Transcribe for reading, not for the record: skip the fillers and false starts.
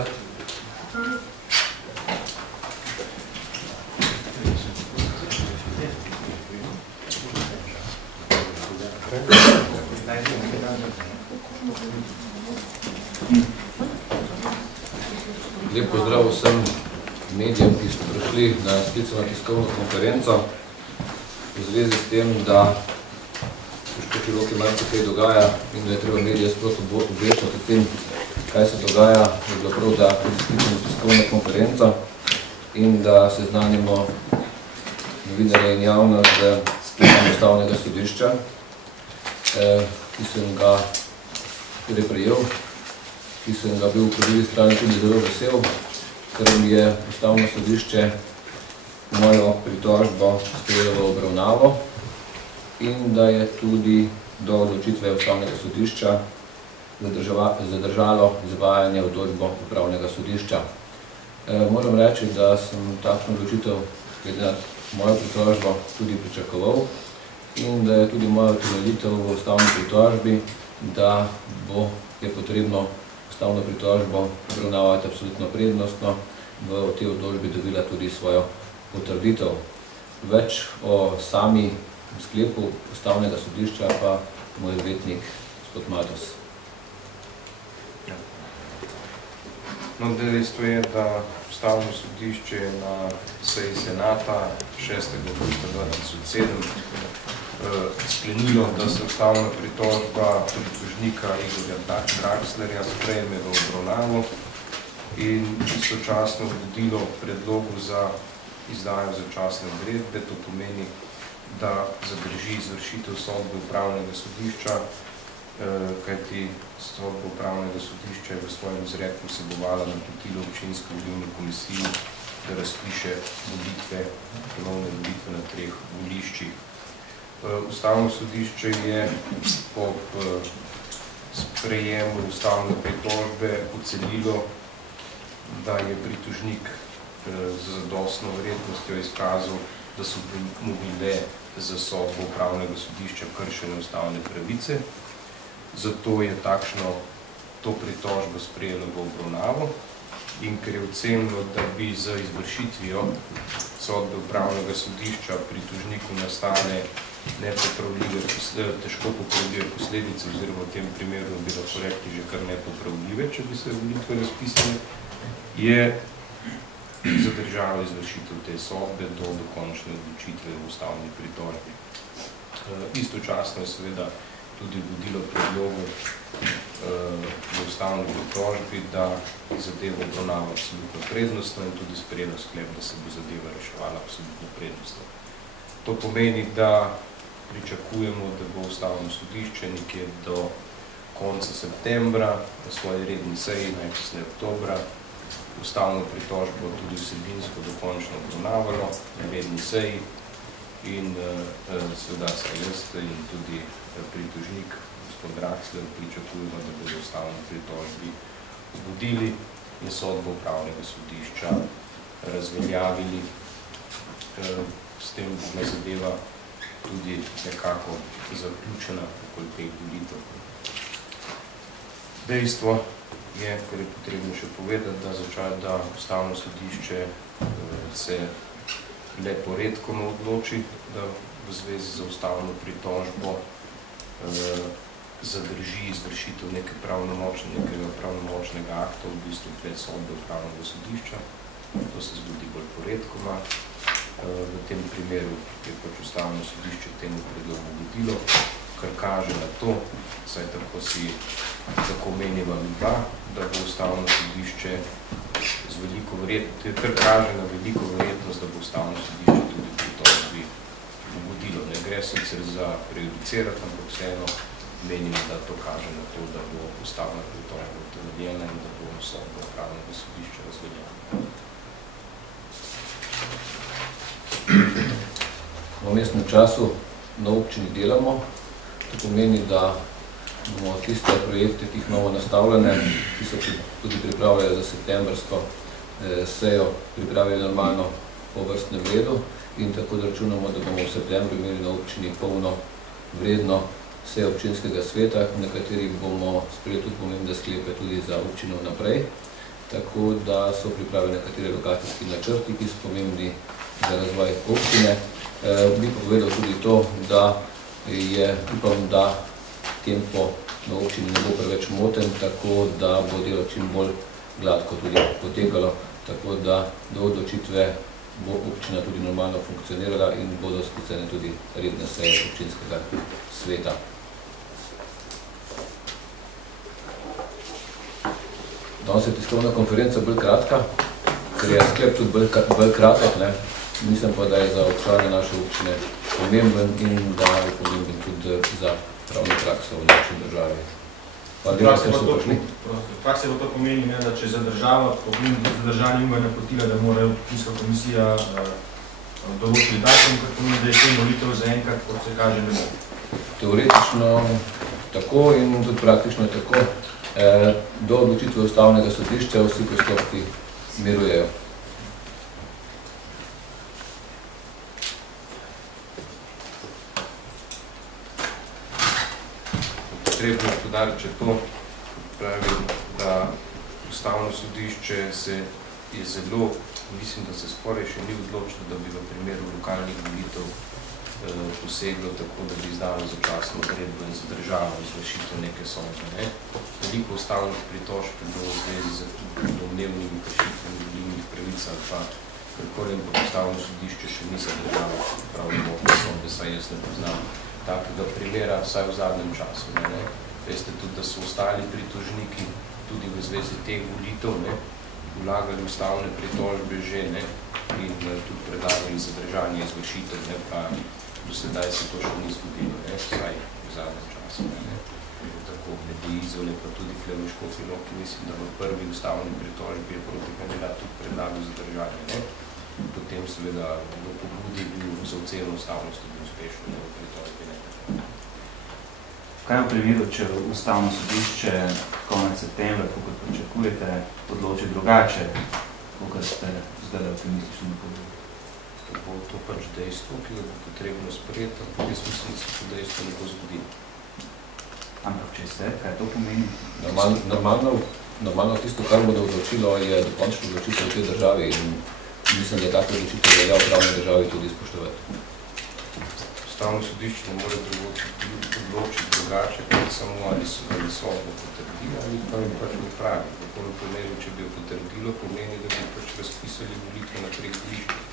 Lep pozdrav vsem medijem, ki ste prišli na sklicano tiskovno konferenco v zvezi s tem, da v Škofji Loki kaj dogaja in da je treba medije sploh obveščati o tem, kaj se dogaja, je bilo prav, da sklicamo tiskovno konferenco in da seznanimo novinarje in javnost z sklepom Ustavnega sodišča, ki sem ga prejel, ki sem ga bil po drugi strani tudi zelo vesel, ker mi je Ustavno sodišče mojo pritožbo sprejelo v obravnavo in da je tudi do odločitve Ustavnega sodišča zadržalo izvajanje odločbo Upravnega sodišča. Moram reči, da sem takšno odločitev glede na mojo pritožbo tudi pričakoval in da je tudi moja utemeljitev v ustavni pritožbi, da je potrebno ustavno pritožbo obravnavati absolutno prednostno, v tej odločbi dobila tudi svojo potrditev. Več o sami sklepu Ustavnega sodišča pa moj odvetnik gospod Matos. No, dejstvo je, da Ustavno sodišče na seji Senata 6. avgusta 2007 sklenilo, da se ustavna pritožba pritožnika Igorja Draxlerja sprejme v obravnavo in istočasno vodilo predlogu za izdajo začasne odredbe. To pomeni, da zadrži izvršitev sodbe Upravnega sodišča, kajti sodba Upravnega sodišča je v svojem izreku vsebovala napotilo občinske volilne komisiji, da razpiše ponovne volitve na 3 voliščih. Ustavno sodišče je po sprejemu ustavne pritožbe ocenilo, da je pritožnik z zadostno verjetnostjo izkazal, da so mu bile za sodbo Upravnega sodišča kršene ustavne pravice. Zato je to pritožbo sprejelo v obravnavo in ker je ocenilo, da bi z izvršitvijo sodbe Upravnega sodišča pritožniku nastale težko popravljive posledice, oziroma v tem primeru bi lahko rekli že kar nepopravljive, če bi se volitve razpisane, je zadržalo izvršitev te sodbe do dokončne odločitve v ustavni pritožbi. Istočasno je seveda tudi vodilo predlogu v ustavni pritožbi, da zadevo obravnava absolutno prednostno in tudi sprejelo sklep, da se bo zadeva reševala absolutno prednostno. To pomeni, da pričakujemo, da bo Ustavno sodišče nekje do konca septembra na svoji redni seji, najkasneje oktobra, ustavno pritožbo tudi vsebinsko dokončno obravnavalo na redni seji in seveda jaz in tudi pritožnik, gospod Draxler, pričakujemo, da bodo ustavni pritožbi obudili in sodbo Upravnega sodišča razveljavili. S tem bo zadeva tudi nekako zaključena okoli teh volitev. Dejstvo je, kar je potrebno še povedati, da Ustavno sodišče se le poredkoma odloči, da v zvezi z ustavno pritožbo zadrži izvršitev nekega pravnomočnega akta, v bistvu pred sodbe Upravnega sodišča. To se zgodi bolj poredkoma. V tem primeru je pač Ustavno sodišče temu predlogu vodilo, kar kaže na to, saj tako meniva dva, da bo Ustavno sodišče kar kaže na veliko verjetnost, da bo Ustavno sodišče tudi pritožbi vodilo. Ne gre sicer za prejudicirati, ampak vseeno menimo, da to kaže na to, da bo ustavna pritožba utemeljena in da bo sodba Upravnega sodišča razveljavljena. V vmesnem času na občini delamo. To pomeni, da bomo tiste projekte, ki jih imamo nastavljene, ki so tudi pripravljali za septembrsko sejo, pripravili normalno po vrstnem redu in tako da računamo, da bomo v septembru imeli na občini polno vredno sejo občinskega sveta, na katerih bomo sprejeli tudi pomembne sklepe tudi za občino naprej. tako da so pripravljeni nekatere lokacijski načrti, ki so pomembni za razvoj občine. Bi pa povedal tudi to, da upam, da tempo na občini ne bo preveč moten, tako da bo delo čim bolj gladko tudi potekalo, tako da do odločitve bo občina tudi normalno funkcionirala in bodo sklicane tudi redne seje občinskega sveta. Danes je tiskovna konferenca bolj kratka, ker je sklep tudi bolj kratek, mislim pa, da je za občane naše občine pomemben in da je pomemben tudi za pravno prakso v naši državi. Pa praksi bo to pomeni, da če zadržava, zadržanje ima napotila, da mora občinska komisija določiti datum, kar pomeni, da je tem volitev zaenkrat, kot se kaže, ne bo. Teoretično tako in tudi praktično tako. Do odločitve ustavnega sodišča vsi postopki mirujejo. Potrebno podariti to, pravi, da ustavno sodišče je zelo, mislim, da se skoraj še ni odločilo, da bi v primeru lokalnih volitev poseglo tako, da bi izdalo začasno odredbo in zadržalo izvršitev neke sodbe. Veliko ustavnih pritožb je bilo v zvezi z domnevnimi kršitvami volilnih pravic ali pa karkoli, ampak ustavno sodišče še ni zadržalo pravnomočne sodbe, saj jaz ne poznam takega primera, vsaj v zadnjem času. Veste tudi, da so ostali pritožniki tudi v zvezi teh volitev, vlagali ustavne pritožbe že in tudi predlagali zadržanje izvršitev, pa do sedaj se to še ni zgodilo, vsaj v zadnjem času. Tako glede Izole, pa tudi Škofja Loki, mislim, da v prvi ustavni pritožbi je proti kandidatu tudi predlagal zadržanje. Potem seveda v pobudi bil za oceno ustavnosti bil uspešen v pritožbi. Kaj v primeru, če ustavno sodišče konec septembra, kot pričakujete, odloči drugače, kot ste zdaj optimistično napovedali? Bo to pač dejstvo, ki ga bo potrebno sprejeti, ampak jaz mislim, da se to dejstvo ne bo zgodilo. Ampak če se, kaj to pomeni? Normalno tisto, kar bodo odločilo, je dokončno odločitev v tej državi in mislim, da je tako odločitev velja v pravni državi tudi spoštovati. Ustavno sodišče ne more odločiti drugače, kot samo ali sodbo potrdilo, ali pa jim pač ne pravi. V primeru, če bi jo potrdilo, pomeni, da bi pač razpisali volitve na 3 voliščih.